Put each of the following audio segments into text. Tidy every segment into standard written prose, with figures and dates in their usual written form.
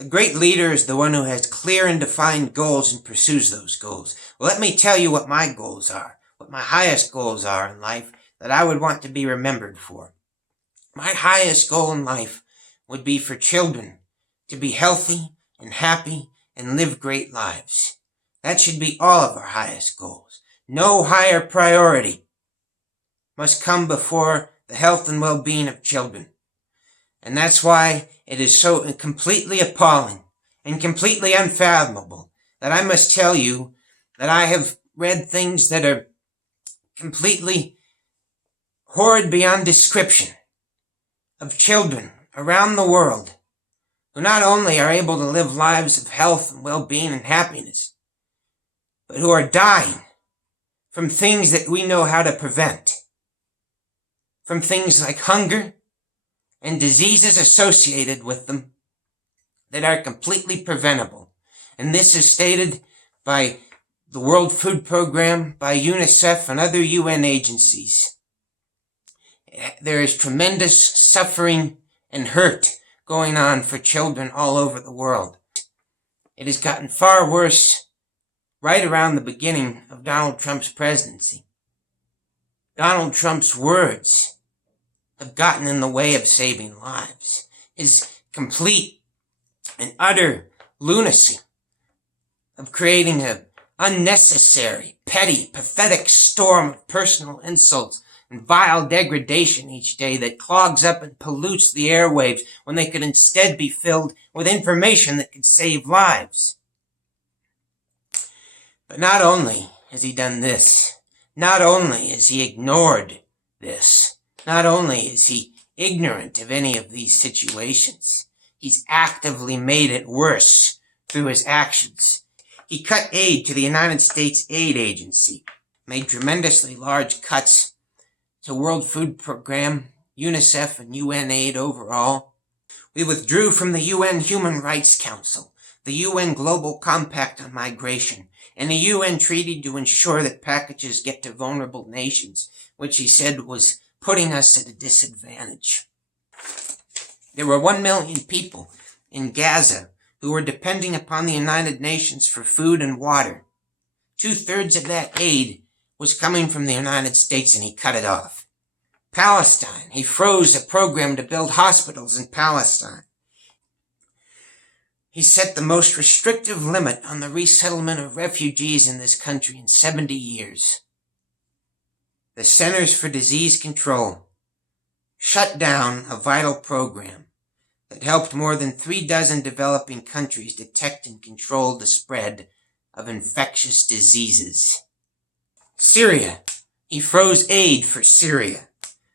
A great leader is the one who has clear and defined goals and pursues those goals. Well, let me tell you what my goals are, what my highest goals are in life that I would want to be remembered for. My highest goal in life would be for children to be healthy and happy and live great lives. That should be all of our highest goals. No higher priority must come before the health and well-being of children. And that's why it is so completely appalling and completely unfathomable that I must tell you that I have read things that are completely horrid beyond description of children around the world who not only are able to live lives of health and well-being and happiness, but who are dying from things that we know how to prevent. From things like hunger and diseases associated with them that are completely preventable. And this is stated by the World Food Program, by UNICEF and other UN agencies. There is tremendous suffering and hurt going on for children all over the world. It has gotten far worse right around the beginning of Donald Trump's presidency. Donald Trump's words have gotten in the way of saving lives. His complete and utter lunacy of creating an unnecessary, petty, pathetic storm of personal insults and vile degradation each day that clogs up and pollutes the airwaves when they could instead be filled with information that could save lives. But not only has he done this, not only has he ignored this, not only is he ignorant of any of these situations, he's actively made it worse through his actions. He cut aid to the United States Aid Agency, made tremendously large cuts to World Food Program, UNICEF, and UN aid overall. We withdrew from the UN Human Rights Council, the UN Global Compact on Migration, and the UN treaty to ensure that packages get to vulnerable nations, which he said was putting us at a disadvantage. There were 1 million people in Gaza who were depending upon the United Nations for food and water. 2/3 of that aid was coming from the United States, and he cut it off. Palestine, he froze a program to build hospitals in Palestine. He set the most restrictive limit on the resettlement of refugees in this country in 70 years. The Centers for Disease Control shut down a vital program that helped more than 36 developing countries detect and control the spread of infectious diseases. Syria, he froze aid for Syria.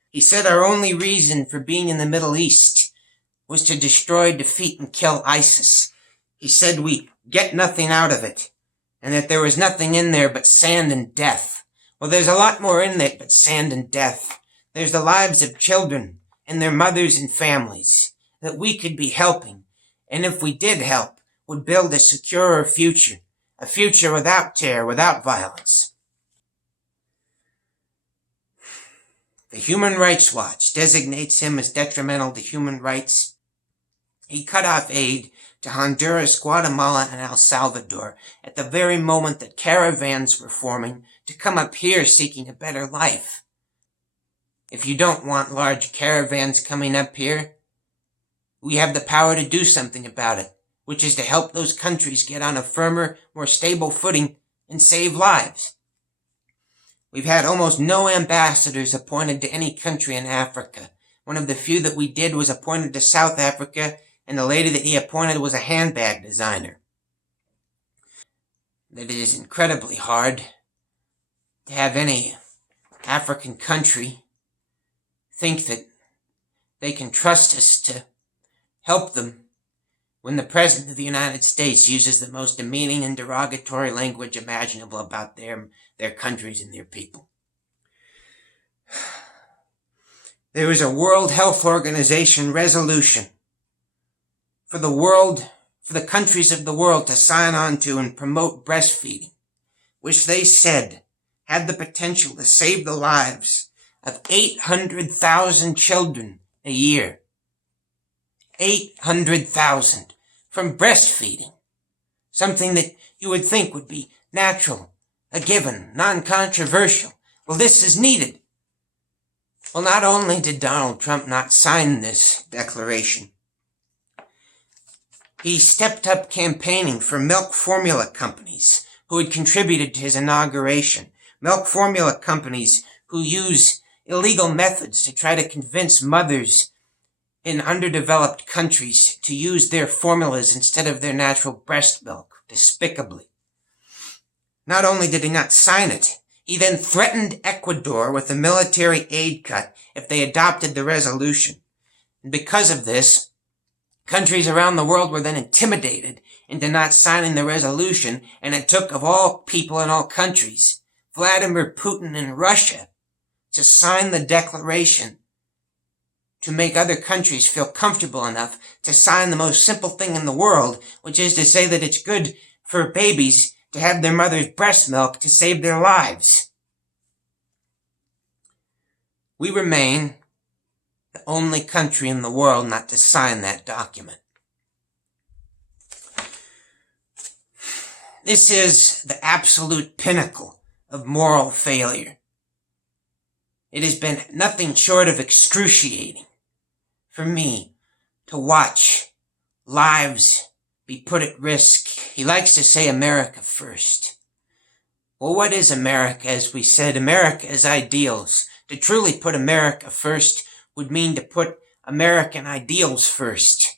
He said our only reason for being in the Middle East was to destroy, defeat, and kill ISIS. He said we get nothing out of it, and that there was nothing in there but sand and death. Well, there's a lot more in it but sand and death. There's the lives of children and their mothers and families that we could be helping, and if we did help, would build a securer future, a future without terror, without violence. The Human Rights Watch designates him as detrimental to human rights. He cut off aid to Honduras, Guatemala, and El Salvador at the very moment that caravans were forming to come up here seeking a better life. If you don't want large caravans coming up here, we have the power to do something about it, which is to help those countries get on a firmer, more stable footing and save lives. We've had almost no ambassadors appointed to any country in Africa. One of the few that we did was appointed to South Africa, and the lady that he appointed was a handbag designer. That it is incredibly hard to have any African country think that they can trust us to help them when the President of the United States uses the most demeaning and derogatory language imaginable about their countries and their people. There is a World Health Organization resolution for the countries of the world to sign on to and promote breastfeeding, which they said had the potential to save the lives of 800,000 children a year. 800,000 from breastfeeding, something that you would think would be natural, a given, non-controversial. Well, this is needed. Well, not only did Donald Trump not sign this declaration, he stepped up campaigning for milk formula companies who had contributed to his inauguration. Milk formula companies who use illegal methods to try to convince mothers in underdeveloped countries to use their formulas instead of their natural breast milk, despicably. Not only did he not sign it, he then threatened Ecuador with a military aid cut if they adopted the resolution. And because of this, countries around the world were then intimidated into not signing the resolution, and it took, of all people in all countries, Vladimir Putin in Russia to sign the declaration to make other countries feel comfortable enough to sign the most simple thing in the world, which is to say that it's good for babies to have their mother's breast milk to save their lives. We remain the only country in the world not to sign that document. This is the absolute pinnacle of moral failure. It has been nothing short of excruciating for me to watch lives be put at risk. He likes to say America first. Well, what is America? As we said, America is ideals. To truly put America first would mean to put American ideals first.